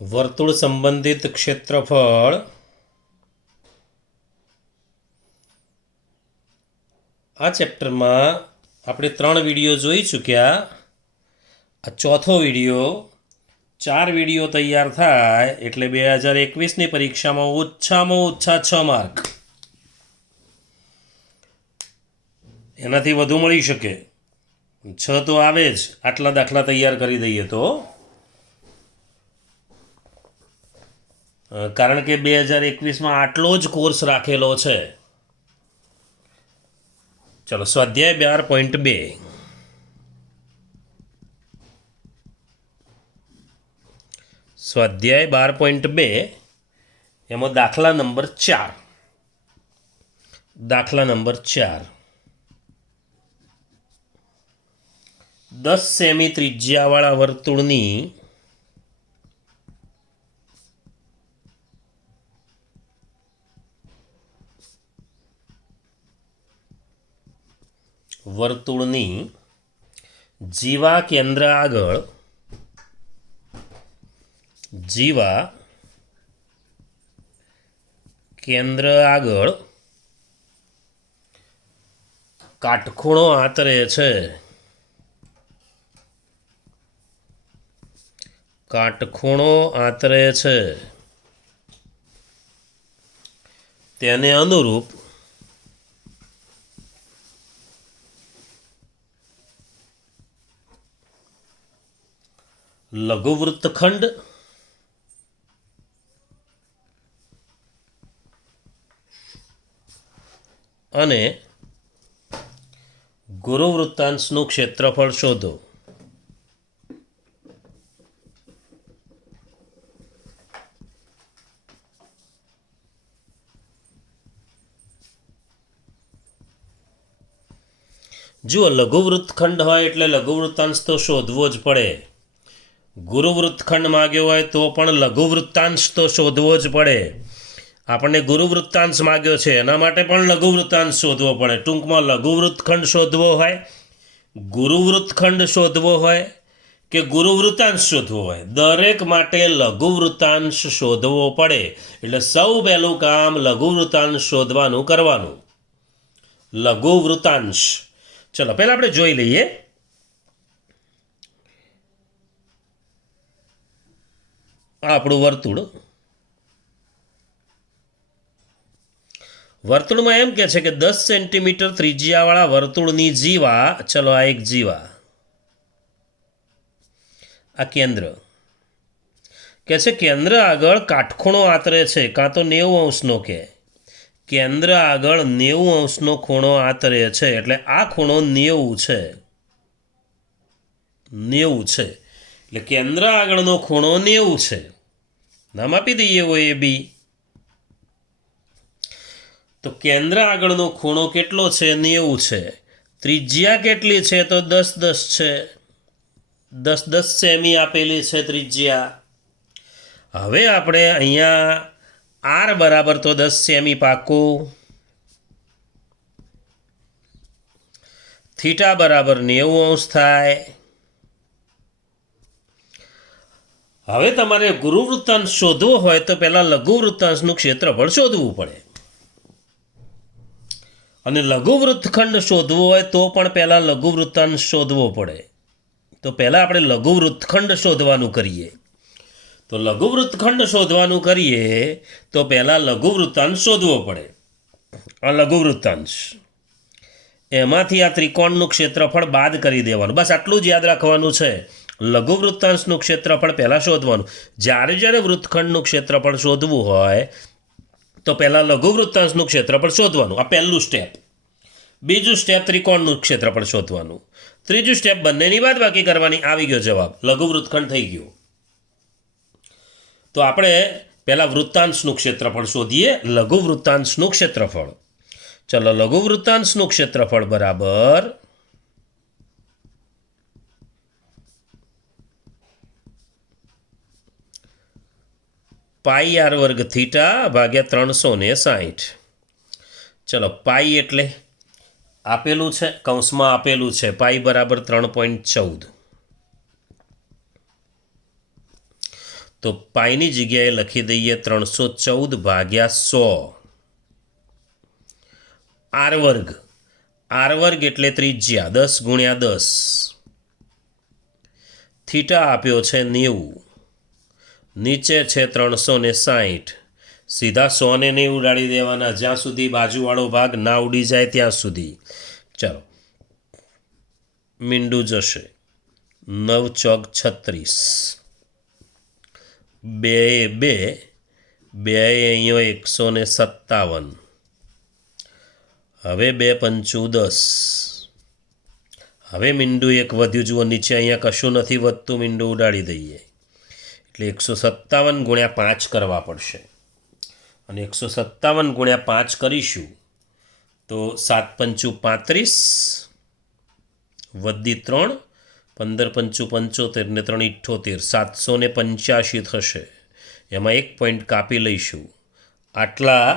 વર્તુળ સંબંધિત ક્ષેત્રફળ આ ચેપ્ટરમાં આપણે 3 વિડીયો જોઈ ચૂક્યા. આ ચોથો વિડીયો. 4 વિડીયો તૈયાર થાય એટલે 2021ની પરીક્ષામાં ઓછામાં ઓછા 6 માર્ક એનાથી વધુ મળી શકે. 6 તો આવે જ આટલા દાખલા તૈયાર કરી દઈએ તો, કારણ કે 2021માં આટલો જ કોર્સ રાખેલો છે. ચલો, સ્વાધ્યાય 12.2. સ્વાધ્યાય 12.2 એમાં દાખલા નંબર 4. દાખલા નંબર 4. 10 સેમી ત્રિજ્યાવાળા વર્તુળની જીવા કેન્દ્ર આગળ કાટખૂણો આતરે છે. તેને અનુરૂપ લઘુવૃત્તખંડ અને ગુરુવૃત્તાંશનું ક્ષેત્રફળ શોધો. જુઓ, લઘુવૃત્તખંડ હોય એટલે લઘુવૃત્તાંશ તો શોધવો જ પડે. ગુરુવૃત્તખંડ માગ્યો હોય તો પણ લઘુવૃત્તાંશ તો શોધવો જ પડે. આપણને ગુરુવૃત્તાંશ માગ્યો છે એના માટે પણ લઘુવૃત્તાંશ શોધવો પડે. ટૂંકમાં લઘુવૃત્તખંડ શોધવો હોય, ગુરુવૃત્તખંડ શોધવો હોય કે ગુરુવૃત્તાંશ શોધવો હોય, દરેક માટે લઘુવૃત્તાંશ શોધવો પડે. એટલે સૌ પહેલું કામ લઘુવૃત્તાંશ શોધવાનું કરવાનું. લઘુવૃત્તાંશ. ચલો, પહેલાં આપણે જોઈ લઈએ. આપણું વર્તુળમાં એમ કહે છે કે 10 સેન્ટીમીટર ત્રિજ્યાવાળા વર્તુળની જીવા, ચલો આ એક જીવા, આ કેન્દ્ર કે છે, કેન્દ્ર આગળ કાટખૂણો આતરે છે, કાં તો 90 અંશનો કે કેન્દ્ર આગળ 90 અંશનો ખૂણો આતરે છે. એટલે આ ખૂણો 90 છે. એટલે કેન્દ્ર આગળનો ખૂણો 90 છે. નામ આપી દઈએ હોય એ બી. તો કેન્દ્ર આગળનો ખૂણો કેટલો છે? 90 છે. ત્રિજ્યા કેટલી છે? તો 10 છે. 10 સેમી આપેલી છે ત્રિજ્યા. હવે આપણે અહીંયા આર બરાબર તો 10 સેમી પાકું, થીટા બરાબર 90 અંશ થાય. હવે તમારે ગુરુવૃત્તાંશ શોધવો હોય તો પહેલાં લઘુવૃત્તાંશનું ક્ષેત્રફળ શોધવું પડે, અને લઘુવૃત્તખંડ શોધવો હોય તો પણ પહેલાં લઘુવૃત્તાંશ શોધવો પડે. તો પહેલાં આપણે લઘુવૃત્તખંડ શોધવાનું કરીએ. તો લઘુવૃત્તખંડ શોધવાનું કરીએ તો પહેલાં લઘુવૃત્તાંશ શોધવો પડે. આ લઘુવૃત્તાંશ, એમાંથી આ ત્રિકોણનું ક્ષેત્રફળ બાદ કરી દેવાનું. બસ આટલું જ યાદ રાખવાનું છે. લઘુવૃત્તાંશનું ક્ષેત્રફળ પહેલાં શોધવાનું. જ્યારે વૃત્તખંડનું ક્ષેત્રફળ શોધવું હોય તો પહેલાં લઘુવૃત્તાંશનું ક્ષેત્રફળ શોધવાનું. આ પહેલું સ્ટેપ. બીજું સ્ટેપ ત્રિકોણનું ક્ષેત્રફળ શોધવાનું. ત્રીજું સ્ટેપ બંનેની બાદબાકી કરવાની. આવી ગયો જવાબ, લઘુવૃત્તખંડ થઈ ગયો. તો આપણે પહેલાં વૃત્તાંશનું ક્ષેત્રફળ શોધીએ. લઘુવૃત્તાંશનું ક્ષેત્રફળ. ચલો, લઘુવૃત્તાંશનું ક્ષેત્રફળ બરાબર પાઈ આર વર્ગ થીટા ભાગ્યા 360. ચલો, પાઈ એટલે આપેલું છે, કૌંસમાં આપેલું છે પાઈ બરાબર 3.14. તો પાઈની જગ્યાએ લખી દઈએ 314/100 આર વર્ગ. આર વર્ગ એટલે ત્રિજ્યા 10 × 10. થીટા આપ્યો છે 90, નીચે છે 360. સીધા 100 ને નહીં ઉડાડી દેવાના, જ્યાં સુધી બાજુવાળો ભાગ ના ઉડી જાય ત્યાં સુધી. ચાલો, મીંડું જશે 9 ચોક 36, 2 2 અહીંયા 157. હવે 2 પંચું 10. હવે મીંડું એક વધ્યું, જુઓ નીચે અહીંયા કશું નથી વધતું, મીંડું ઉડાડી દઈએ એટલે 157 × 5 કરવા પડશે. અને 157 × 5 કરીશું તો 7 પંચું 35, વધી 3, 15 પંચું 75 ને 3 78, 785 થશે. એમાં 1 પોઈન્ટ કાપી લઈશું. આટલા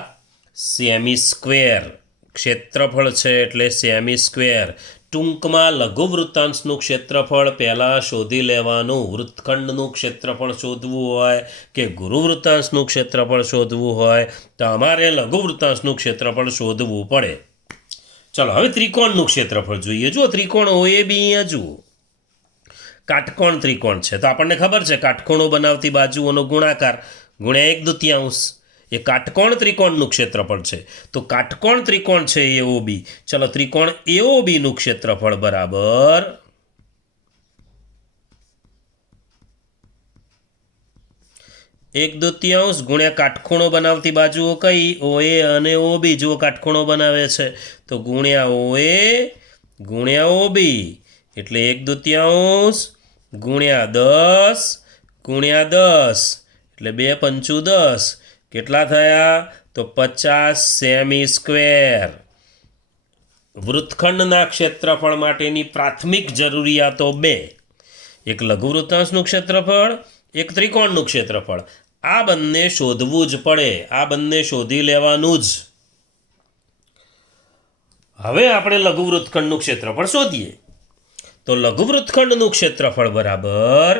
સેમી સ્ક્વેર ક્ષેત્રફળ છે, એટલે સેમી સ્ક્વેર. ટૂંકમાં લઘુવૃત્તાંશનું ક્ષેત્રફળ પહેલાં શોધી લેવાનું. વૃત્તખંડનું ક્ષેત્રફળ શોધવું હોય કે ગુરુવૃત્તાંશનું ક્ષેત્રફળ શોધવું હોય તો અમારે લઘુવૃત્તાંશનું ક્ષેત્રફળ શોધવું પડે. ચલો, હવે ત્રિકોણનું ક્ષેત્રફળ જોઈએ. જુઓ, ત્રિકોણ હોય એ બી અહીંયા જુઓ, કાટકોણ ત્રિકોણ છે તો આપણને ખબર છે કાટકોણો બનાવતી બાજુઓનો ગુણાકાર ગુણ્યા 1/2. એ કાટકોણ ત્રિકોણનું ક્ષેત્રફળ છે. તો કાટકોણ ત્રિકોણ છે AOB. ચલો, ત્રિકોણ AOB નું ક્ષેત્રફળ બરાબર એક દુત્યાંશ ગુણ્યા કાટખૂણો બનાવતી બાજુઓ કઈ? OA અને OB. જુઓ કાટખૂણો બનાવે છે તો ગુણ્યા OA ગુણ્યા OB એટલે 1/2 ગુણ્યા 10 ગુણ્યા 10 એટલે 2 પંચું 10. કેટલા થયા? તો 50 સેમી સ્ક્વેર. વૃત્તખંડના ક્ષેત્રફળ માટેની પ્રાથમિક જરૂરિયાતો 2: એક લઘુવૃત્તાંશનું ક્ષેત્રફળ, એક ત્રિકોણનું ક્ષેત્રફળ. આ બંને શોધવું જ પડે, આ બંને શોધી લેવાનું જ. હવે આપણે લઘુવૃત્તખંડનું ક્ષેત્રફળ શોધીએ. તો લઘુવૃત્તખંડનું ક્ષેત્રફળ બરાબર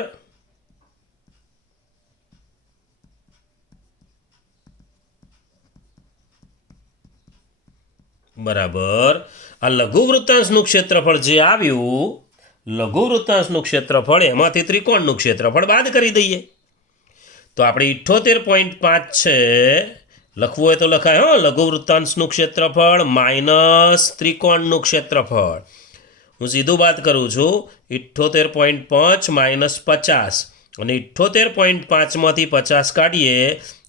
આ લઘુવૃત્તાંશનું ક્ષેત્રફળ જે આવ્યું, લઘુવૃત્તાંશનું ક્ષેત્રફળ એમાંથી ત્રિકોણનું ક્ષેત્રફળ બાદ કરી દઈએ. તો આપણે 78.5 છે, લખવું હોય તો લખાય. લઘુવૃત્તાંશનું ક્ષેત્રફળ માઇનસ ત્રિકોણનું ક્ષેત્રફળ. હું સીધું બાદ કરું છું. 78.5 માઇનસ 50, અને 78.5 માંથી 50 કાઢીએ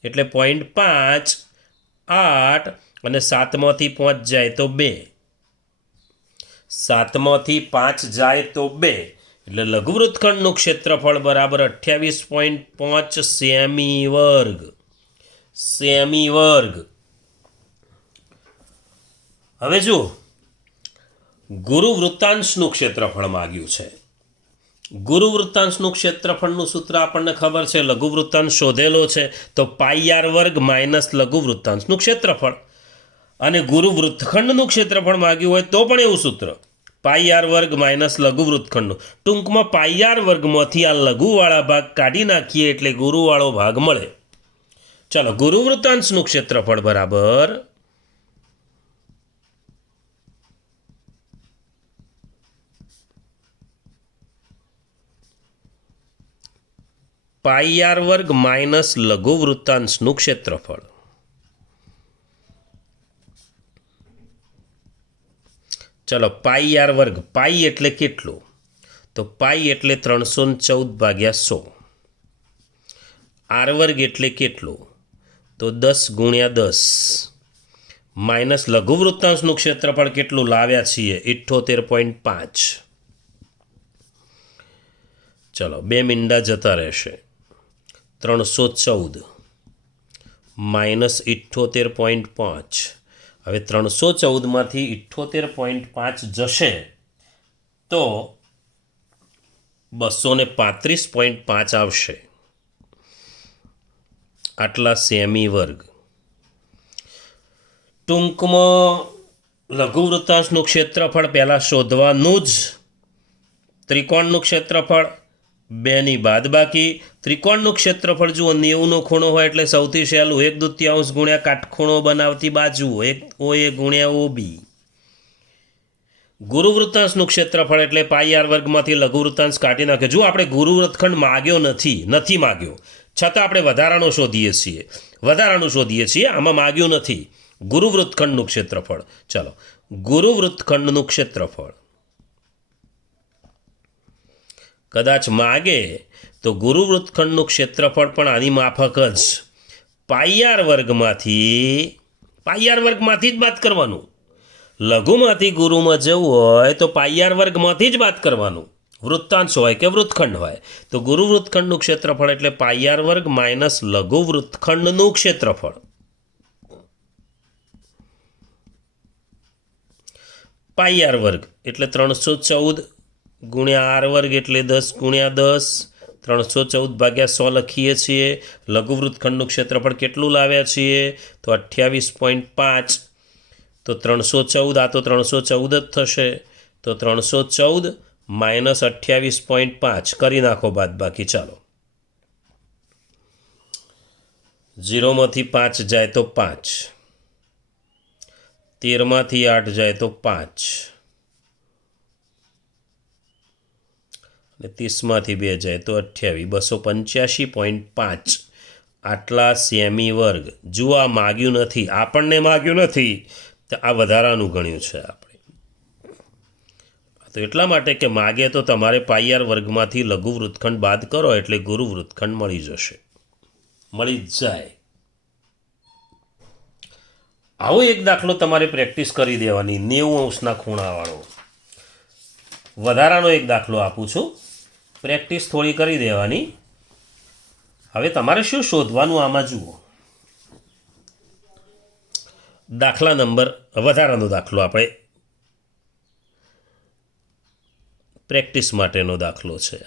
એટલે 0.5, 8 અને 7 માંથી 5 જાય તો 2. 7 માંથી 5 જાય તો 2 એટલે લઘુવૃત્તખંડનું ક્ષેત્રફળ બરાબર 28.5 સેમી વર્ગ. સેમી વર્ગ. હવે જો ગુરુવૃત્તાંશનું ક્ષેત્રફળ માગ્યું છે. ગુરુવૃત્તાંશનું ક્ષેત્રફળનું સૂત્ર આપણને ખબર છે, લઘુવૃત્તાંશ શોધેલો છે તો πr વર્ગ માઇનસ લઘુવૃત્તાંશનું ક્ષેત્રફળ. અને ગુરુવૃત્તખંડનું ક્ષેત્રફળ માગ્યું હોય તો પણ એવું સૂત્ર, πr વર્ગ માઇનસ લઘુવૃત્તખંડનું. ટૂંકમાં πr વર્ગમાંથી આ લઘુવાળા ભાગ કાઢી નાખીએ એટલે ગુરુવાળો ભાગ મળે. ચાલો, ગુરુવૃત્તાંશનું ક્ષેત્રફળ બરાબર πr વર્ગ માઇનસ લઘુવૃત્તાંશનું ક્ષેત્રફળ. ચલો, πr વર્ગ. પાઈ એટલે કેટલું? તો પાઈ એટલે 314/100. આર વર્ગ એટલે કેટલું? તો 10 × 10 માઇનસ લઘુવૃત્તાંશનું ક્ષેત્રફળ કેટલું લાવ્યા છીએ? 78.5. ચલો, 2 મીંડા જતા રહેશે. 314 માઇનસ 78.5. હવે 314 માંથી 78.5 જશે તો 235.5 આવશે. આટલા સેમી વર્ગ. ટૂંકમાં લઘુવૃત્તાંશનું ક્ષેત્રફળ પહેલાં શોધવાનું જ. ત્રિકોણનું ક્ષેત્રફળ 2ની બાદબાકી. ત્રિકોણનું ક્ષેત્રફળ જુઓ 90નો ખૂણો હોય એટલે સૌથી સહેલું 1/2 ગુણ્યા કાટખૂણો બનાવતી બાજુઓ OA ગુણ્યા OB. ગુરુવૃત્તાંશનું ક્ષેત્રફળ એટલે પાઈ આર વર્ગમાંથી લઘુવૃત્તાંશ કાઢી નાખ્યો. જો આપણે ગુરુવૃત્તખંડ માગ્યો નથી માગ્યો, છતાં આપણે વધારાનું શોધીએ છીએ. આમાં માગ્યું નથી. ગુરુવૃત્તખંડનું ક્ષેત્રફળ. ચાલો, ગુરુવૃત્તખંડનું ક્ષેત્રફળ કદાચ માગે તો ગુરુવૃત્તખંડનું ક્ષેત્રફળ પણ આની માફક જ પાઈ આર વર્ગમાંથી જ બાદ કરવાનું. લઘુમાંથી ગુરુમાં જવું હોય તો પાઈ આર વર્ગમાંથી જ બાદ કરવાનું. વૃત્તાંશ હોય કે વૃત્તખંડ હોય તો ગુરુવૃત્તખંડનું ક્ષેત્રફળ એટલે પાઈ આર વર્ગ માઇનસ લઘુવૃત્તખંડનું ક્ષેત્રફળ. પાઈ આર વર્ગ એટલે 314 ગુણ્યા આર વર્ગ એટલે 10 ગુણ્યા 10. 314 ભાગ્યા 100 લખીએ છીએ. લઘુવૃત્તખંડનું ક્ષેત્રફળ કેટલું લાવ્યા છીએ તો 28.5. તો 314 આ તો 314 જ થશે. તો 314 માઇનસ 28.5 કરી નાખો બાદબાકી. ચાલો, 0માંથી 5 જાય તો 5, 13માંથી 8 જાય તો 5, અને 30માંથી 2 જાય તો 28. 285.5 આટલા સેમી વર્ગ. જો આ માગ્યું નથી, આપણને માગ્યું નથી, તો આ વધારાનું ગણ્યું છે આપણે. તો એટલા માટે કે માગે તો તમારે પાઈ આર વર્ગમાંથી લઘુવૃત્તખંડ બાદ કરો એટલે ગુરુવૃત્તખંડ મળી જાય. આવો એક દાખલો તમારે પ્રેક્ટિસ કરી દેવાની. 90 ખૂણાવાળો વધારાનો એક દાખલો આપું છું, પ્રેક્ટિસ થોડી કરી દેવાની. હવે તમારે શું શોધવાનું આમાં જુઓ. દાખલા નંબર વધારાનો દાખલો આપણે પ્રેક્ટિસ માટેનો દાખલો છે.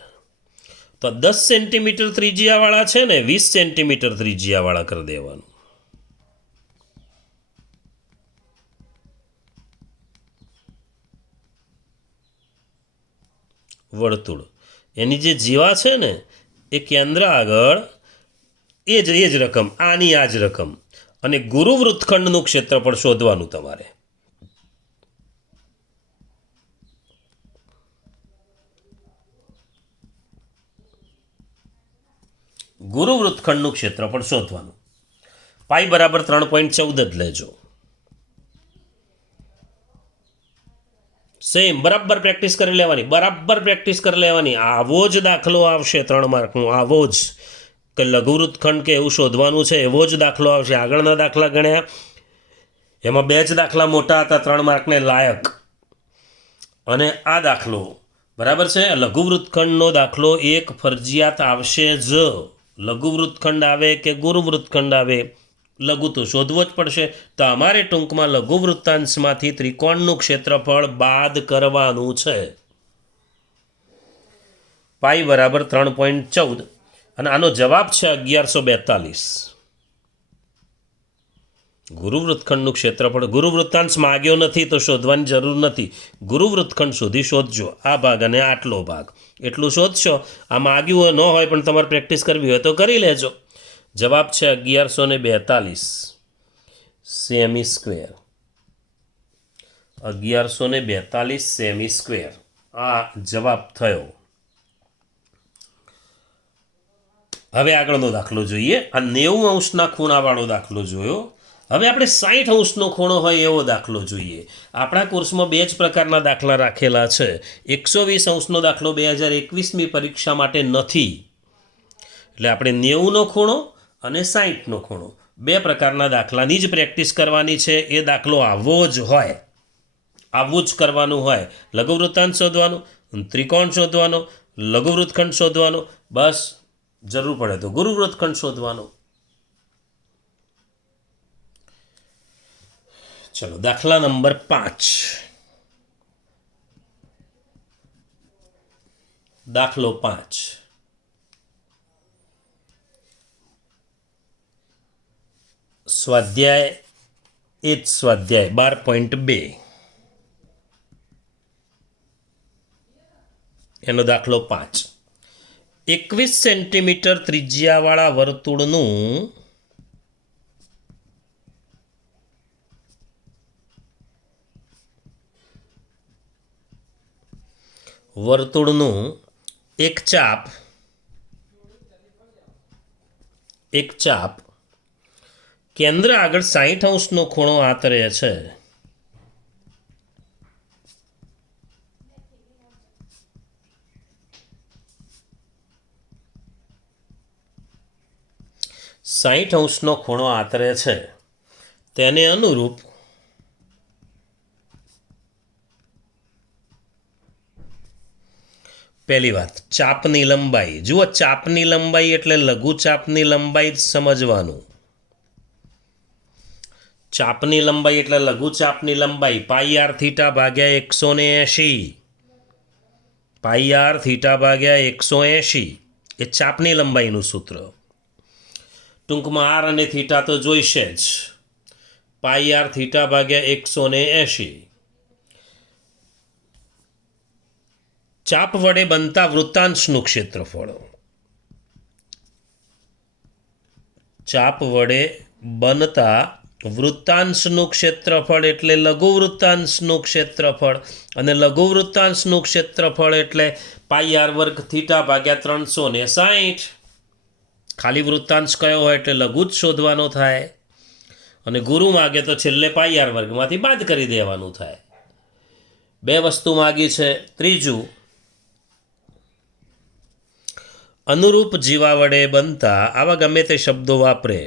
તો 10 સેન્ટીમીટર ત્રિજ્યાવાળા છે ને 20 સેન્ટીમીટર ત્રિજ્યાવાળા કરી દેવાનું. વર્તુળ એની જે જીવા છે ને એ કેન્દ્ર આગળ એ જ રકમ, આની આ જ રકમ. અને ગુરુવૃત્તખંડનું ક્ષેત્રફળ શોધવાનું તમારે. ગુરુવૃત્તખંડનું ક્ષેત્રફળ શોધવાનું. પાઈ બરાબર 3.14 જ લેજો. સેમ બરાબર પ્રેક્ટિસ કરી લેવાની. આવો જ દાખલો આવશે 3 માર્કનો. આવો જ કે લઘુવૃત્તખંડ કે એવું શોધવાનું છે એવો જ દાખલો આવશે. આગળના દાખલા ગણ્યા એમાં 2 જ દાખલા મોટા હતા 3 માર્કને લાયક, અને આ દાખલો બરાબર છે. લઘુવૃત્તખંડનો દાખલો એક ફરજિયાત આવશે જ. લઘુવૃત્તખંડ આવે કે ગુરુવૃત્તખંડ આવે, લઘુ તો શોધવો જ પડશે. તો અમારે ટૂંકમાં લઘુવૃત્તાંશમાંથી ત્રિકોણનું ક્ષેત્રફળ બાદ કરવાનું છે. પાઈ બરાબર 3.14 અને આનો જવાબ છે 1142. ગુરુવૃત્તખંડનું ક્ષેત્રફળ. ગુરુવૃત્તાંશ માગ્યો નથી તો શોધવાની જરૂર નથી. ગુરુવૃત્તખંડ સુધી શોધજો. આ ભાગ અને આટલો ભાગ એટલું શોધશો. આ માગ્યું ન હોય પણ તમારે પ્રેક્ટિસ કરવી હોય તો કરી લેજો. જવાબ છે 1142 સેમી સ્ક્વેર. 1142 સેમી સ્ક્વેર આ જવાબ થયો. હવે આગળનો દાખલો જોઈએ. આ 90 ખૂણાવાળો દાખલો જોયો. હવે આપણે 60 ખૂણો હોય એવો દાખલો જોઈએ. આપણા કોર્સમાં 2 જ પ્રકારના દાખલા રાખેલા છે. 120 દાખલો 2021ની પરીક્ષા માટે નથી. એટલે આપણે 90 ખૂણો અને 60 ખૂણો 2 પ્રકારના દાખલાની જ પ્રેક્ટિસ કરવાની છે. એ દાખલો આવું જ કરવાનું હોય. લઘુવૃત્તાંશ શોધવાનો, ત્રિકોણ શોધવાનો, લઘુવૃત્તખંડ શોધવાનો, બસ જરૂર પડે તો ગુરુવૃત્તખંડ શોધવાનો. ચલો, દાખલા નંબર 5. દાખલો 5. સ્વાધ્યાય 12.2 એનો દાખલો 5. 21 સેન્ટીમીટર ત્રિજ્યાવાળા વર્તુળનું એક ચાપ કેન્દ્ર આગળ 60 અંશનો ખૂણો આતરે છે. તેને અનુરૂપ પહેલી વાત, ચાપની લંબાઈ. જુઓ, ચાપની લંબાઈ એટલે લઘુ ચાપની લંબાઈ જ સમજવાનું. ચાપની લંબાઈ એટલે લઘુ ચાપની લંબાઈ પાઈ આર થીટા ભાગ્યા 180. પાઈ આર થીટા ભાગ્યા 180 એ ચાપની લંબાઈનું સૂત્ર. ટૂંકમાં આર અને થીટા તો જોઈશે જ. પાઈ આર થીટા ભાગ્યા 180. ચાપ વડે બનતા વૃત્તાંશનું ક્ષેત્રફળ. ચાપ વડે બનતા વૃત્તાંશનું ક્ષેત્રફળ એટલે લઘુ વૃત્તાંશનું ક્ષેત્રફળ, અને લઘુ વૃત્તાંશનું ક્ષેત્રફળ એટલે પાઈ આર વર્ગ થીટા ભાગ્યા 360. ખાલી વૃત્તાંશ કયો હોય એટલે લઘુ જ શોધવાનો થાય, અને ગુરુ માગે તો છેલ્લે પાઈ આર વર્ગમાંથી બાદ કરી દેવાનું થાય. બે વસ્તુ માગી છે. ત્રીજું, અનુરૂપ જીવા વડે બનતા, આવા ગમે તે શબ્દો વાપરે,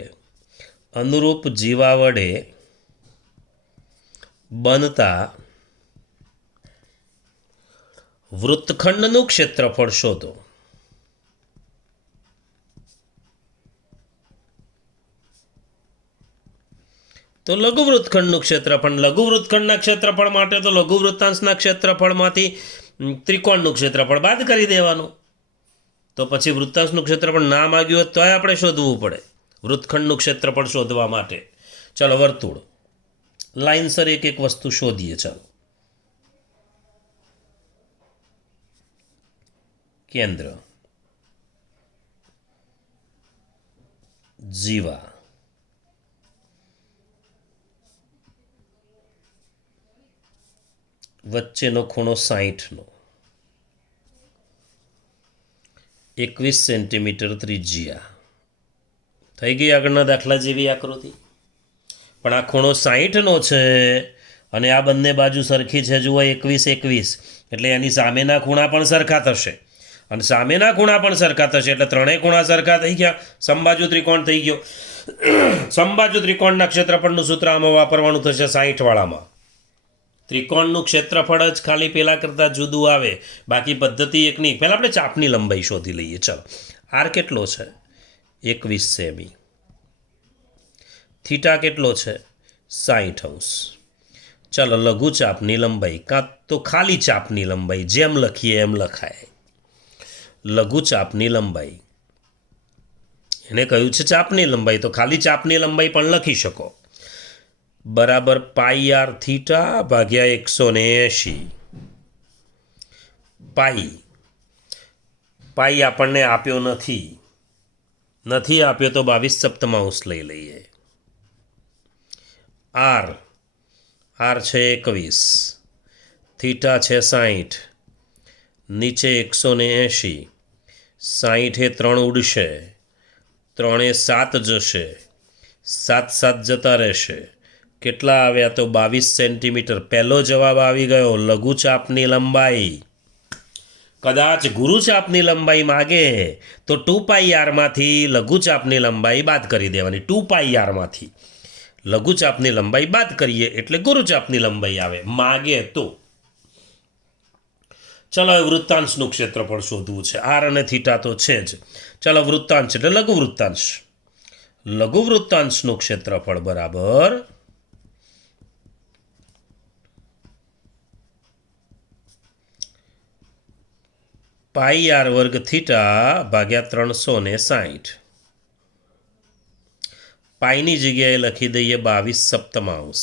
અનુરૂપ જીવા વડે બનતા વૃત્તખંડનું ક્ષેત્રફળ શોધો. તો લઘુ વૃત્તખંડનું ક્ષેત્રફળ, લઘુ વૃત્તખંડના ક્ષેત્રફળ માટે તો લઘુ વૃત્તાંશના ક્ષેત્રફળમાંથી ત્રિકોણનું ક્ષેત્રફળ બાદ કરી દેવાનું. તો પછી વૃત્તાંશનું ક્ષેત્રફળ ના માગ્યું હોય તોય આપણે શોધવું પડે વૃત્તખંડનું ક્ષેત્રફળ શોધવા માટે. ચાલો, વર્તુળ લાઇનસર એક એક વસ્તુ શોધીએ. ચાલો, કેન્દ્ર, જીવા, વચ્ચેનો ખૂણો 60નો, 21 સેન્ટીમીટર ત્રિજ્યા. થઈ ગઈ આગળના દાખલા જેવી આકૃતિ. પણ આ ખૂણો 60નો છે અને આ બંને બાજુ સરખી છે. જુઓ, 21 એટલે એની સામેના ખૂણા પણ સરખા થશે, અને સામેના ખૂણા પણ સરખા થશે એટલે ત્રણેય ખૂણા સરખા થઈ ગયા. સમબાજુ ત્રિકોણ થઈ ગયો. સમબાજુ ત્રિકોણના ક્ષેત્રફળનું સૂત્ર આમાં વાપરવાનું થશે 60 વાળામાં. ત્રિકોણનું ક્ષેત્રફળ જ ખાલી પેલા કરતાં જુદું આવે, બાકી પદ્ધતિ એકની. પહેલાં આપણે ચાપની લંબાઈ શોધી લઈએ. ચાલો, આર કેટલો છે? 21 સેમી. થીટા કેટલો છે? 60 અંશ. ચાલો, લઘુ ચાપની લંબાઈ કાં તો ખાલી ચાપની લંબાઈ, જેમ લખીએ એમ લખાય. લઘુ ચાપની લંબાઈ, એને કહ્યું છે ચાપની લંબાઈ, તો ખાલી ચાપની લંબાઈ પણ લખી શકો. બરાબર પાઈ આર થીટા ભાગ્યા 180. પાઈ આપણને આપ્યો નથી આપ્યો તો 22/7 લઈ લઈએ. આર છે 21, થીટા છે 60, નીચે 180. 60 એ 3 ઉડશે, 3 એ 7 જશે, 7 જતા રહેશે. કેટલા આવ્યા? તો 22 સેન્ટીમીટર. પહેલો જવાબ આવી ગયો, લઘુ ચાપની લંબાઈ. કદાચ ગુરુ ચાપની લંબાઈ માગે તો 2πr લઘુ ચાપની લંબાઈ બાદ કરી દેવાની. 2πr લઘુ ચાપની લંબાઈ બાદ કરીએ એટલે ગુરુ ચાપની લંબાઈ આવે, માગે તો. ચલો, હવે વૃત્તાંશનું ક્ષેત્રફળ શોધવું છે. આર અને થીટા તો છે જ. ચલો, વૃત્તાંશ એટલે લઘુ વૃત્તાંશ. લઘુ વૃત્તાંશનું ક્ષેત્રફળ બરાબર પાઈ આર વર્ગ થીટા ભાગ્યા 360. પાઈની જગ્યાએ લખી દઈએ 22/7.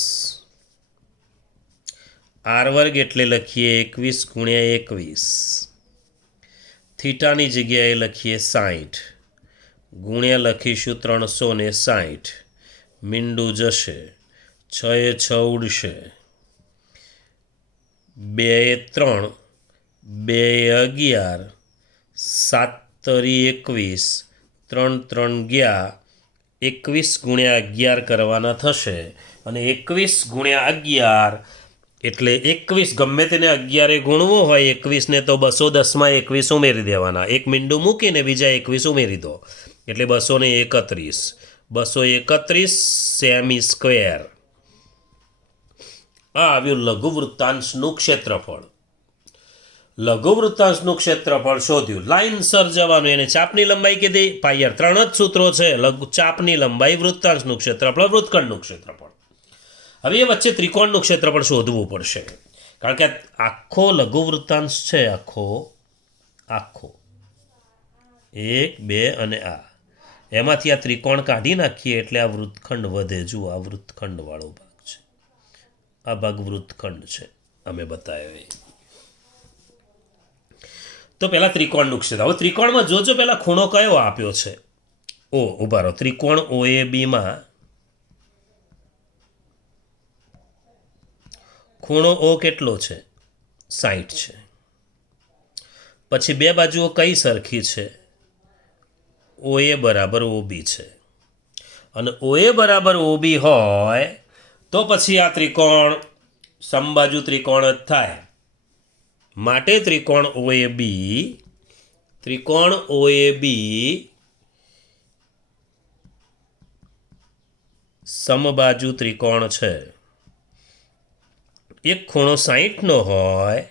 આર વર્ગ એટલે લખીએ 21 × 21. થીટાની જગ્યાએ લખીએ 60 ગુણ્યા લખીશું 360 મીંડું જશે 6 એ 6 ઉડશે 2 એ 3 2 એ 11 7 તરી 21 3 3 ગયા 21 ગુણ્યા 11 કરવાના થશે અને 21 ગુણ્યા 11 એટલે 21 ગમે તેને 11 ગુણવો હોય 21ને તો 210માં 21 ઉમેરી દેવાના એક મીંડું મૂકીને બીજા 21 ઉમેરી દો એટલે 231 સેમી સ્ક્વેર આ આવ્યું લઘુવૃત્તાંશનું ક્ષેત્રફળ લઘુવૃત્તાંશનું ક્ષેત્રફળ શોધ્યું લાઇનસર જવાનું એને ચાપની લંબાઈ કીધી પાયર 3 જ સૂત્રો છે ચાપની લંબાઈ વૃત્તાંશનું ક્ષેત્રફળ વૃત્તખંડનું ક્ષેત્રફળ હવે એ વચ્ચે ત્રિકોણનું ક્ષેત્રફળ શોધવું પડશે કારણ કે આખો લઘુવૃત્તાંશ છે આખો 1 2 અને આ એમાંથી આ ત્રિકોણ કાઢી નાખીએ એટલે આ વૃત્તખંડ વધે જુઓ આ વૃત્તખંડવાળો ભાગ છે આ ભાગ વૃત્તખંડ છે અમે બતાવ્યો તો પહેલાં ત્રિકોણનું ક્ષેત્ર હવે ત્રિકોણમાં જોજો પહેલાં ખૂણો કયો આપ્યો છે ઓ ઉભા રહો ત્રિકોણ OABમાં ખૂણો O કેટલો છે 60 છે પછી બે બાજુઓ કઈ સરખી છે OA બરાબર OB છે અને OA બરાબર OB હોય તો પછી આ ત્રિકોણ સમબાજુ ત્રિકોણ જ થાય માટે ત્રિકોણ OAB સમબાજુ ત્રિકોણ છે એક ખૂણો 60નો હોય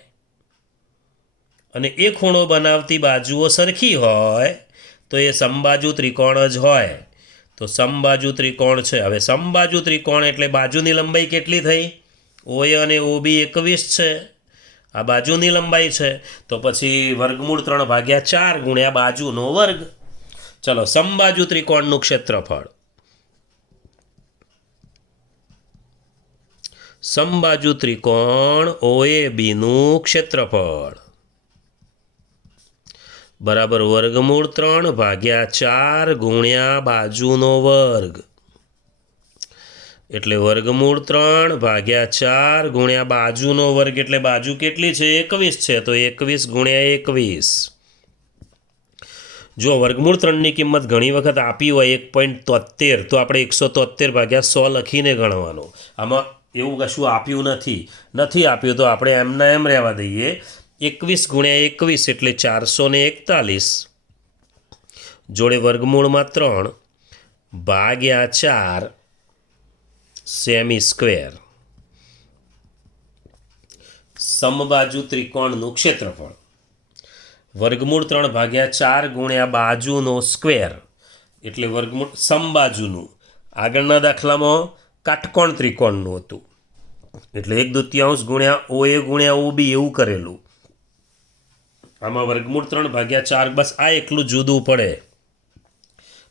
અને એ ખૂણો બનાવતી બાજુઓ સરખી હોય તો એ સમબાજુ ત્રિકોણ જ હોય તો સમબાજુ ત્રિકોણ છે હવે સમબાજુ ત્રિકોણ એટલે બાજુની લંબાઈ કેટલી થઈ OA અને OB 21 છે આ બાજુની લંબાઈ છે તો પછી વર્ગમૂળ 3/4 ગુણ્યા બાજુનો વર્ગ ચલો સમબાજુ ત્રિકોણનું ક્ષેત્રફળ સમબાજુ ત્રિકોણ OABનું ક્ષેત્રફળ બરાબર વર્ગમૂળ 3/4 ગુણ્યા બાજુનો વર્ગ એટલે વર્ગમૂળ 3/4 ગુણ્યા બાજુનો વર્ગ એટલે બાજુ કેટલી છે 21 છે તો 21 ગુણ્યા 21 જો વર્ગમૂળ 3ની કિંમત ઘણી વખત આપી હોય 1.73 તો આપણે 173/100 લખીને ગણવાનું આમાં એવું કશું આપ્યું નથી આપ્યું તો આપણે એમના એમ રહેવા દઈએ 21 ગુણ્યા 21 એટલે 441 જોડે વર્ગમૂળમાં 3/4 સેમી સ્ક્વેર સમબાજુ ત્રિકોણનું ક્ષેત્રફળ વર્ગમૂળ 3/4 ગુણ્યા બાજુનો સ્ક્વેર એટલે વર્ગમૂળ સમબાજુનું આગળના દાખલામાં કાટકોણ ત્રિકોણનું હતું એટલે 1/2 ગુણ્યા OA ગુણ્યા OB એવું કરેલું આમાં વર્ગમૂળ 3/4 બસ આ એકલું જુદું પડે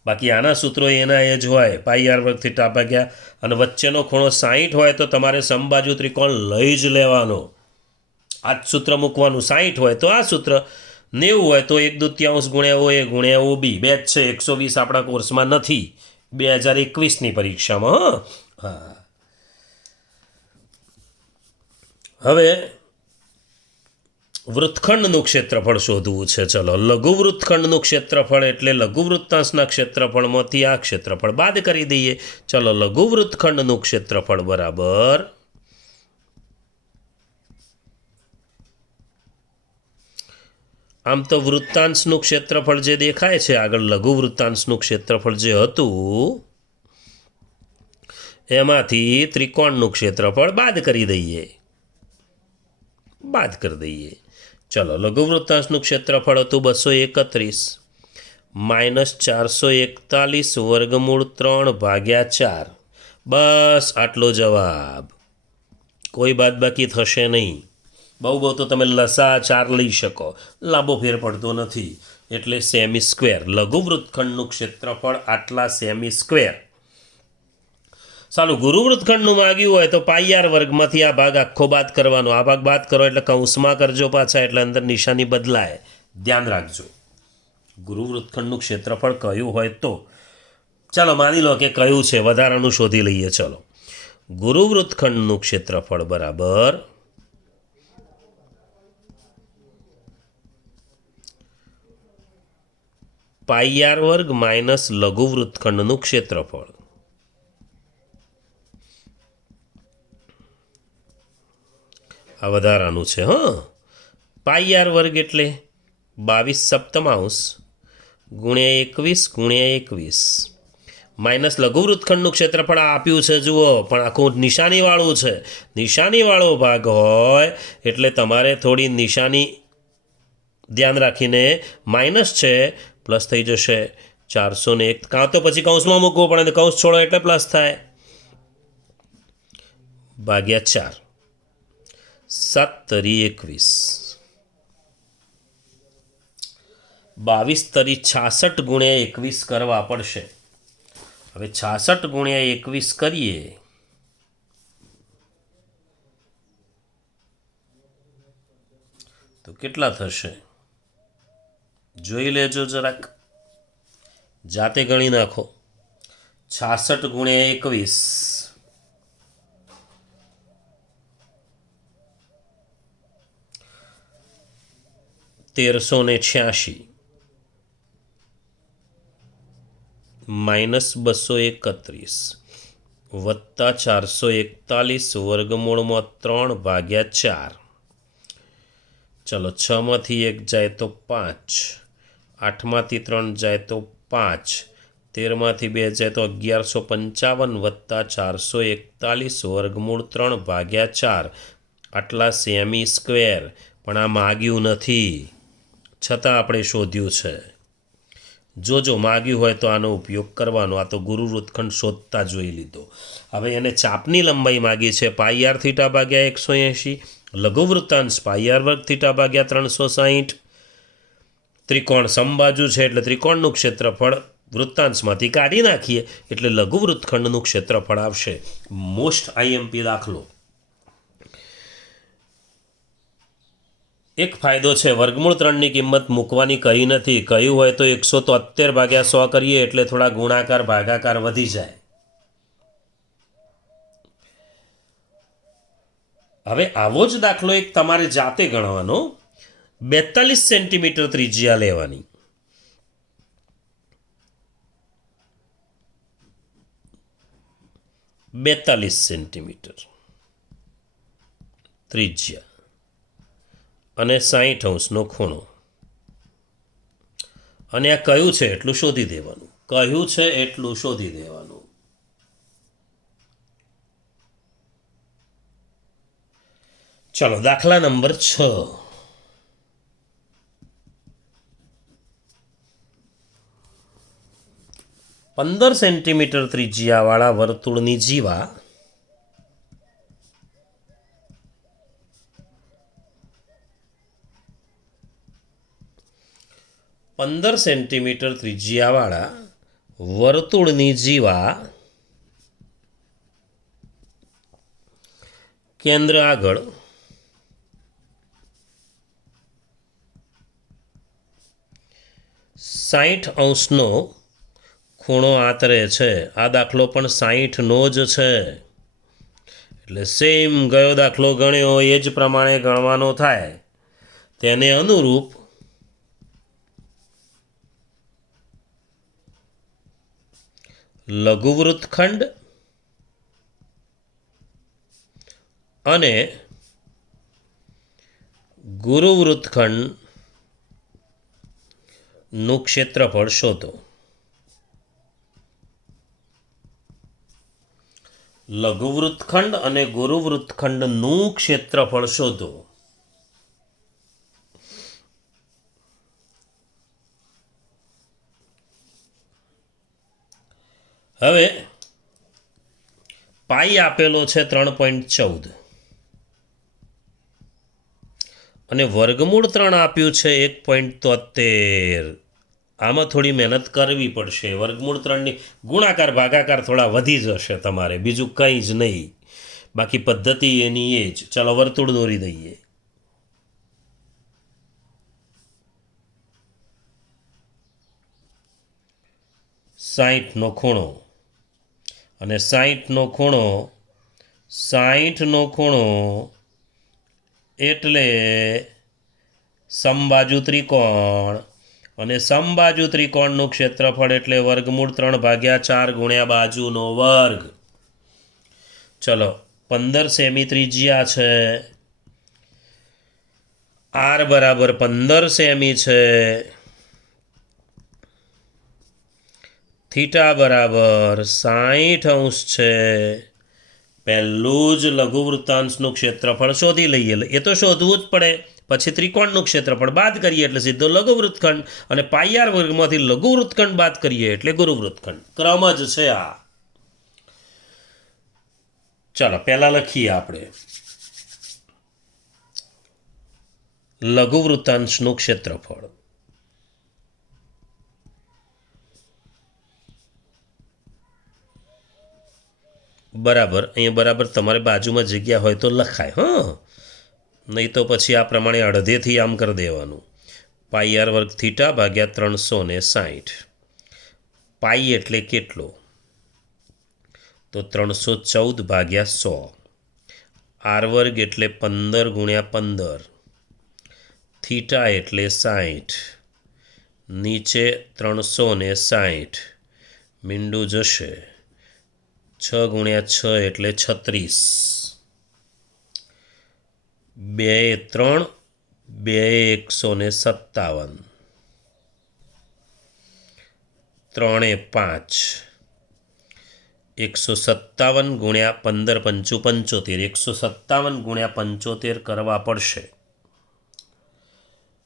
બાકી આના સૂત્રો એના એ જ હોય પાઈ r વર્ગ થીટા ભાગ્યા અને વચ્ચેનો ખૂણો 60 હોય તો તમારે સમબાજુ ત્રિકોણ લઈ જ લેવાનો આ જ સૂત્ર મૂકવાનું 60 હોય તો આ સૂત્ર 90 હોય તો 1/2 ગુણ્યા OA ગુણ્યા OB બે જ છે 120 આપણા કોર્સમાં નથી 2021ની પરીક્ષામાં હા હવે વૃત્તખંડનું ક્ષેત્રફળ શોધવું છે ચલો લઘુ વૃત્તખંડનું ક્ષેત્રફળ એટલે લઘુ વૃત્તાંશના ક્ષેત્રફળમાંથી આ ક્ષેત્રફળ બાદ કરી દઈએ ચલો લઘુ વૃત્તખંડનું ક્ષેત્રફળ બરાબર આમ તો વૃત્તાંશનું ક્ષેત્રફળ જે દેખાય છે આગળ લઘુ વૃત્તાંશનું ક્ષેત્રફળ જે હતું એમાંથી ત્રિકોણનું ક્ષેત્રફળ બાદ કરી દઈએ ચલો લઘુ વૃત્તાંશનું ક્ષેત્રફળ હતું 231 -441 વર્ગમૂળ 3/4 બસ આટલો જવાબ કોઈ બાદબાકી થશે નહીં બહુ તો તમે લસા 4 લઈ શકો લાંબો ફેર પડતો નથી એટલે સેમી સ્ક્વેર લઘુ વૃત્તખંડનું ક્ષેત્રફળ આટલા સેમી સ્ક્વેર ચાલો ગુરુ વૃત્તખંડનું માગ્યું હોય તો પાઈ r વર્ગમાંથી આ ભાગ આખો બાદ કરવાનો આ ભાગ બાદ કરો એટલે કૌંસમાં કરજો પાછા એટલે અંદર નિશાની બદલાય ધ્યાન રાખજો, ગુરુ વૃત્તખંડનું ક્ષેત્રફળ કયું હોય તો ચાલો માની લો કે કયું છે, વધારાનું શોધી લઈએ. ચલો, ગુરુ વૃત્તખંડનું ક્ષેત્રફળ બરાબર પાઈ આર વર્ગ માઇનસ લઘુ વૃત્તખંડનું ક્ષેત્રફળ. આ વધારાનું છે. પાઈ આર વર્ગ એટલે 22 સપ્તમાંશ ગુણ્યા 21 માઇનસ લઘુ વૃત્તખંડનું ક્ષેત્રફળ આપ્યું છે. જુઓ, પણ આખું નિશાનીવાળું છે. નિશાનીવાળો ભાગ હોય એટલે તમારે થોડી નિશાની ધ્યાન રાખીને માઇનસ છે પ્લસ થઈ જશે 401, કાં તો પછી કૌંસમાં મૂકવું પડે, કૌંસ છોડો એટલે પ્લસ થાય, ભાગ્યા 4, 7 તરી 21, 22 તરી 66 ગુણ્યા 21 કરવા પડશે. હવે 66 ગુણ્યા 21 કરીએ તો કેટલા થશે? જોઈ લેજો જરાક, જાતે ગણી નાખો. 66 ગુણ્યા 21 1386 માઇનસ 231 વત્તા 441 વર્ગમૂળમાં 3 ભાગ્યા 4. ચલો, 6 માંથી 1 જાય તો 5, 8 માંથી 3 જાય તો 5, 13 માંથી 2 જાય તો 1155 વત્તા 441 વર્ગમૂળ 3 ભાગ્યા 4. આટલા સેમી સ્ક્વેર, પણ આ માગ્યું નથી, છતાં આપણે શોધ્યું છે. જોજો, માગ્યું હોય તો આનો ઉપયોગ કરવાનો. આ તો ગુરુ વૃત્તખંડ શોધતા જોઈ લીધો. હવે એને ચાપની લંબાઈ માગી છે પાઈ આર થીટા ભાગ્યા 180, લઘુ વૃત્તાંશ પાઈ આર વર્ગ થીટા ભાગ્યા 360. ત્રિકોણ સમબાજુ છે એટલે ત્રિકોણનું ક્ષેત્રફળ વૃત્તાંશમાંથી કાઢી નાખીએ એટલે લઘુ વૃત્તખંડનું ક્ષેત્રફળ આવશે. મોસ્ટ આઈએમપી દાખલો. એક ફાયદો છે, વર્ગમૂળ 3ની કિંમત મૂકવાની કહી નથી. કહ્યું હોય તો 173 ભાગ્યા 100 કરીએ એટલે થોડા ગુણાકાર ભાગાકાર વધી જાય. હવે આવો જ દાખલો એક તમારે જાતે ગણવાનો. 42 સેન્ટીમીટર ત્રિજ્યા લેવાની. બેતાલીસ સેન્ટીમીટર ત્રિજ્યા અને 60° ખૂણો, અને આ કયું છે એટલું શોધી દેવાનું. કયું છે એટલું શોધી દેવાનું. ચલો, દાખલા નંબર 6. પંદર સેન્ટીમીટર ત્રિજ્યાવાળા વર્તુળની જીવા 15 સેન્ટીમીટર ત્રિજ્યાવાળા વર્તુળની જીવા કેન્દ્ર આગળ 60° ખૂણો આતરે છે. આ દાખલો પણ 60નો જ છે, એટલે સેમ ગયો દાખલો ગણ્યો એ જ પ્રમાણે ગણવાનો થાય. તેને અનુરૂપ લઘુ વૃત્તખંડ અને ગુરુ વૃત્તખંડનું ક્ષેત્રફળ શોધો. લઘુ વૃત્તખંડ અને ગુરુ વૃત્તખંડનું ક્ષેત્રફળ શોધો. હવે પાઈ આપેલો છે 3.14 અને વર્ગમૂળ 3 આપ્યું છે 1.73. આમાં થોડી મહેનત કરવી પડશે. વર્ગમૂળ 3ની ગુણાકાર ભાગાકાર થોડા વધી જશે તમારે, બીજું કંઈ જ નહીં. બાકી પદ્ધતિ એની એ જ. ચાલો વર્તુળ દોરી દઈએ. 60નો ખૂણો અને 60નો ખૂણો 60નો ખૂણો એટલે સમબાજુ ત્રિકોણ અને સમબાજુ ત્રિકોણનું ક્ષેત્રફળ એટલે વર્ગમૂળ 3/4 ગુણ્યા બાજુનો વર્ગ. ચલો 15 સેમી ત્રિજ્યા છે, આર બરાબર 15 સેમી છે, થીટા બરાબર 60 છે. પહેલું જ લઘુવૃત્તાંશનું ક્ષેત્રફળ શોધી લઈએ. એ તો શોધવું જ પડે, પછી ત્રિકોણનું ક્ષેત્રફળ બાદ કરીએ એટલે સીધો લઘુવૃત્તખંડ, અને પાઈ વર્ગમાંથી લઘુવૃત્તખંડ બાદ કરીએ એટલે ગુરુવૃત્તખંડ. ક્રમ જ છે આ. ચાલો પહેલા લખીએ આપણે લઘુવૃત્તાંશનું ક્ષેત્રફળ. બરાબર, અહીંયા બરાબર તમારે બાજુમાં જગ્યા હોય તો લખાય, નહીં તો પછી આ પ્રમાણે અડધેથી આમ કરી દેવાનું. પાઈ આર વર્ગ થીટા ભાગ્યા 360. પાઈ એટલે કેટલો? તો 314 ભાગ્યા 100. આર વર્ગ એટલે 15 ગુણ્યા 15. થીટા એટલે 60. નીચે 360 મીંડું જશે, 6 ગુણ્યા 6 એટલે 36. 2 3 2 157. 3 5 157 ગુણ્યા 15 પંચું 75. 157 ગુણ્યા 75 કરવા પડશે,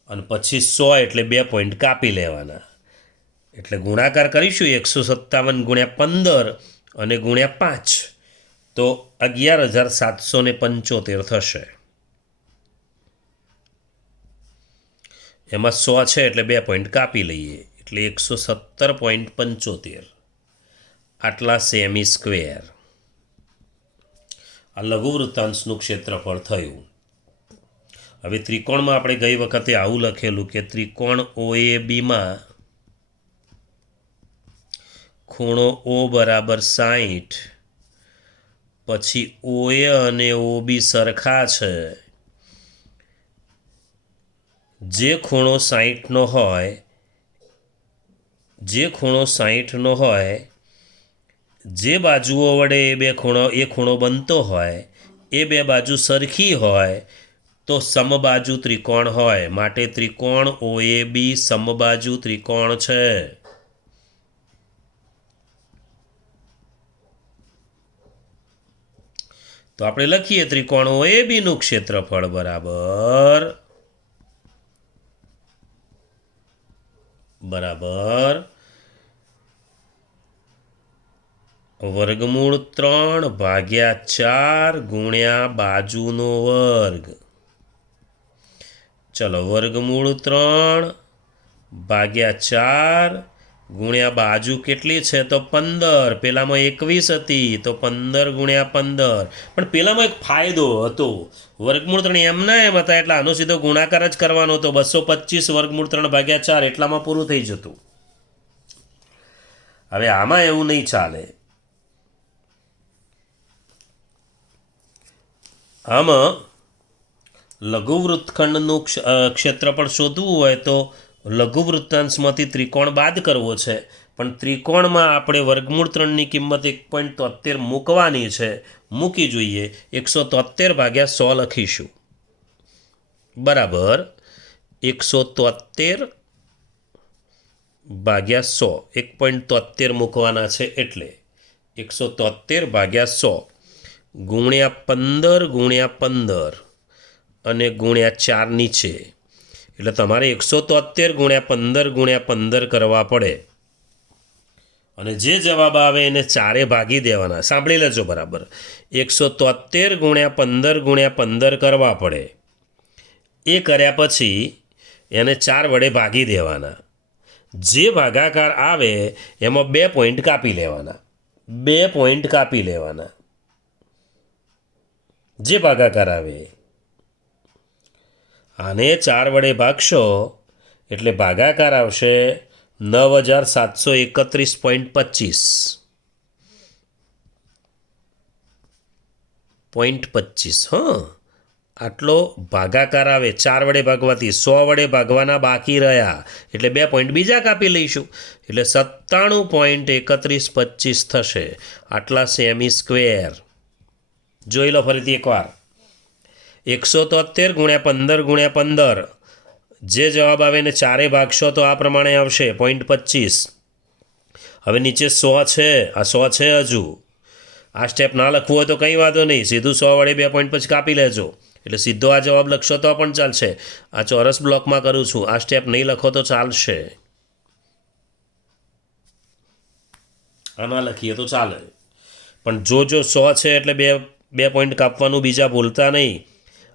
અને પછી 100 એટલે 2 પોઈન્ટ કાપી લેવાના. એટલે ગુણાકાર કરીશું 157 ગુણ્યા 15 અને ગુણ્યા 5 તો 11,775 થશે. એમાં 100 છે એટલે 2 પોઈન્ટ કાપી લઈએ એટલે 117.75. આટલા સેમી સ્ક્વેર આ લઘુવૃત્તાંશનું ક્ષેત્રફળ થયું. હવે ત્રિકોણમાં આપણે ગઈ વખતે આવું લખેલું કે ત્રિકોણ OABમાં ખૂણો O બરાબર 60, પછી OA અને OB સરખા છે. જે ખૂણો 60નો હોય, જે બાજુઓ વડે એ ખૂણો બનતો હોય એ બે બાજુ સરખી હોય તો સમબાજુ ત્રિકોણ હોય. માટે ત્રિકોણ OAB સમબાજુ ત્રિકોણ છે. તો આપણે લખીએ ત્રિકોણ OABનું ક્ષેત્રફળ બરાબર વર્ગમૂળ 3/4 ગુણ્યા બાજુનો વર્ગ. ચલો વર્ગમૂળ 3/4 ગુણ્યા બાજુ કેટલી છે તો 15. પેલામાં 21 હતી તો 15 ગુણ્યા 15. પણ પેલામાં એક ફાયદો હતો, વર્ગમૂળ 3 એમના એમ હતા એટલે આનો સીધો ગુણાકાર જ કરવાનો હતો. 225 વર્ગમૂળ 3/4 એટલામાં પૂરું થઈ જતું. હવે આમાં એવું નહીં ચાલે. આમાં લઘુવૃત્તખંડનું ક્ષેત્રફળ શોધવું હોય તો લઘુવૃત્તાંશમાંથી ત્રિકોણ બાદ કરવો છે, પણ ત્રિકોણમાં આપણે વર્ગમૂળ 3ની કિંમત 1.73 મૂકવાની છે. મૂકી જોઈએ. 173/100 લખીશું બરાબર 173/100. 1.73 મૂકવાના છે એટલે 173/100 ગુણ્યા 15 ગુણ્યા 15 અને ગુણ્યા 4 નીચે. એટલે તમારે 173 ગુણ્યા 15 ગુણ્યા 15 કરવા પડે, અને જે જવાબ આવે એને 4 ભાગી દેવાના. સાંભળી લેજો બરાબર. 173 ગુણ્યા 15 ગુણ્યા 15 કરવા પડે. એ કર્યા પછી એને 4 વડે ભાગી દેવાના. જે ભાગાકાર આવે એમાં 2 પોઈન્ટ કાપી લેવાના. 2 પોઈન્ટ કાપી લેવાના જે ભાગાકાર આવે. આને 4 વડે ભાગશો એટલે ભાગાકાર આવશે 9731.25 હા આટલો ભાગાકાર આવે 4 વડે ભાગવાથી 100 વડે ભાગવાના બાકી રહ્યા એટલે 2 પોઈન્ટ બીજા કાપી લઈશું એટલે 97.3125 થશે આટલા સેમી સ્ક્વેર જોઈ લો ફરીથી એકવાર 173 × 15 × 15 જે જવાબ આવે એને 4 ભાગશો તો આ પ્રમાણે આવશે 0.25 હવે નીચે 100 છે આ 100 છે હજુ આ સ્ટેપ ના લખવું હોય તો કંઈ વાંધો નહીં સીધું 100 વડે 2 પોઈન્ટ પછી કાપી લેજો એટલે સીધો આ જવાબ લખશો તો પણ ચાલશે આ ચોરસ બ્લોકમાં કરું છું આ સ્ટેપ નહીં લખો તો ચાલશે આમાં લખીએ તો ચાલે પણ જો 100 છે એટલે બે પોઈન્ટ કાપવાનું બીજા ભૂલતા નહીં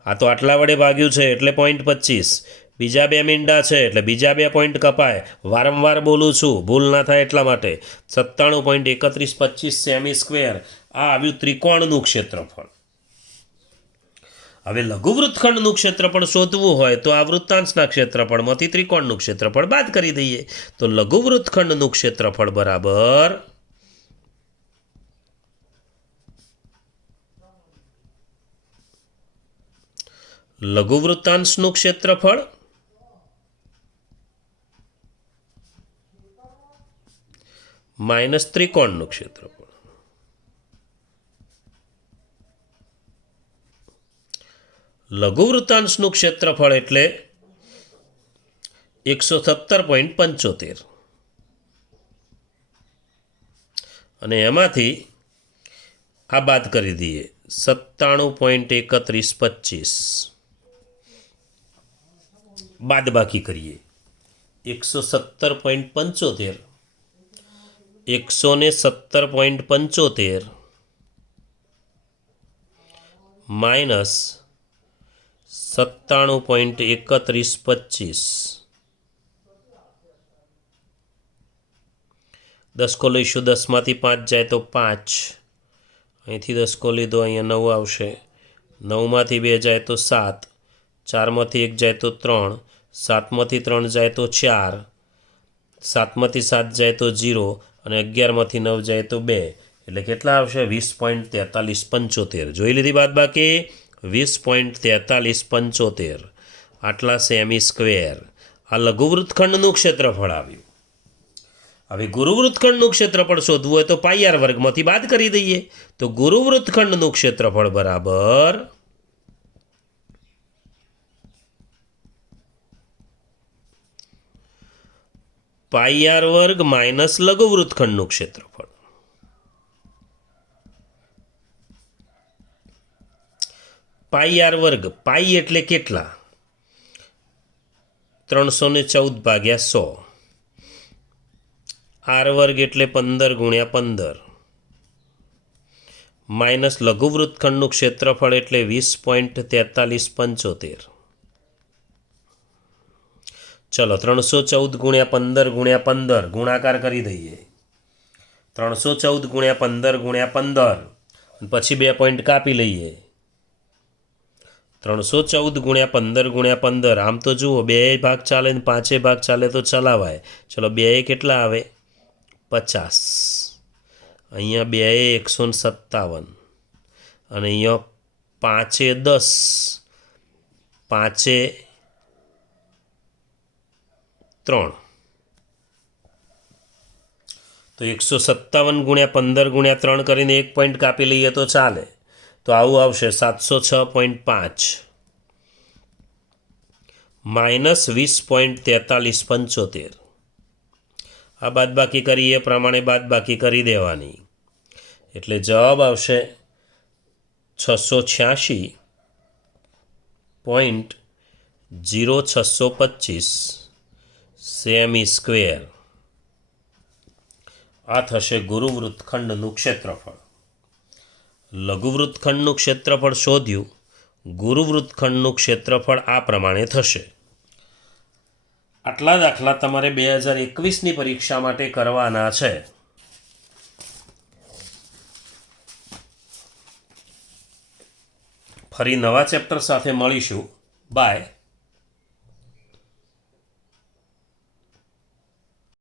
આ તો આટલા વડે ભાગ્યું છે એટલે 0.25 બીજા 2 મીંડા છે એટલે બીજા 2 પોઈન્ટ કપાય વારંવાર બોલું છું ભૂલ ના થાય એટલા માટે 97.3125 સેમી સ્ક્વેર આ આવ્યું ત્રિકોણનું ક્ષેત્રફળ હવે લઘુવૃત્તખંડનું ક્ષેત્રફળ શોધવું હોય તો આ વૃત્તાંશના ક્ષેત્રફળમાંથી ત્રિકોણનું ક્ષેત્રફળ બાદ કરી દઈએ તો લઘુવૃત્તખંડનું ક્ષેત્રફળ બરાબર લઘુવૃત્તાંશનું ક્ષેત્રફળ માઇનસ ત્રિકોણનું ક્ષેત્રફળ લઘુવૃત્તાંશનું ક્ષેત્રફળ એટલે 117.75 અને એમાંથી આ બાદ કરી દઈએ 97.3125 બાદ બાકી કરીએ 117.75 117.75 માઇનસ 97.3125 10 લઈશું 10માંથી 5 જાય તો 5 અહીંથી 10 લીધો અહીંયા 9 આવશે 9માંથી 2 જાય તો 7 4માંથી 1 જાય તો 3 7માંથી 3 જાય તો 4 7માંથી 7 જાય તો 0 અને 11માંથી 9 જાય તો 2 એટલે કેટલા આવશે 20.4375 જોઈ લીધી બાદ બાકી 20.4375 આટલા સેમી સ્ક્વેર આ લઘુવૃત્તખંડનું ક્ષેત્રફળ આવ્યું હવે ગુરુવૃત્તખંડનું ક્ષેત્રફળ શોધવું હોય તો પાઈ આર વર્ગમાંથી બાદ કરી દઈએ તો ગુરુવૃત્તખંડનું ક્ષેત્રફળ બરાબર પાઈ આર વર્ગ માઇનસ લઘુવૃત્તખંડનું ક્ષેત્રફળ પાઈ આર વર્ગ પાઈ એટલે કેટલા 314 ભાગ્યા 100 આર વર્ગ એટલે 15 × 15 માઇનસ લઘુવૃત્તખંડનું ક્ષેત્રફળ એટલે 20.4375 ચલો 314 × 15 × 15 ગુણાકાર કરી દઈએ 314 × 15 × 15 પછી 2 પોઈન્ટ કાપી લઈએ 314 × 15 × 15 આમ તો જુઓ 2 ભાગ ચાલે ને 5 ભાગ ચાલે તો ચલાવાય ચલો 2 કેટલા આવે 50 અહીંયા 2 157 અને અહીંયા 5 10 5 3 તો 157 × 15 × 3 કરીને 1 પોઈન્ટ કાપી લઈએ તો ચાલે તો આવું આવશે 706.5 માઇનસ 20.4375 આ બાદબાકી કરીએ પ્રમાણે બાદબાકી કરી દેવાની એટલે જવાબ આવશે 686.0625 સેમી સ્ક્વેર આ થશે ગુરુવૃત્તખંડનું ક્ષેત્રફળ લઘુવૃત્તખંડનું ક્ષેત્રફળ શોધ્યું ગુરુવૃત્તખંડનું ક્ષેત્રફળ આ પ્રમાણે થશે આટલા દાખલા તમારે 2021ની પરીક્ષા માટે કરવાના છે ફરી નવા ચેપ્ટર સાથે મળીશું બાય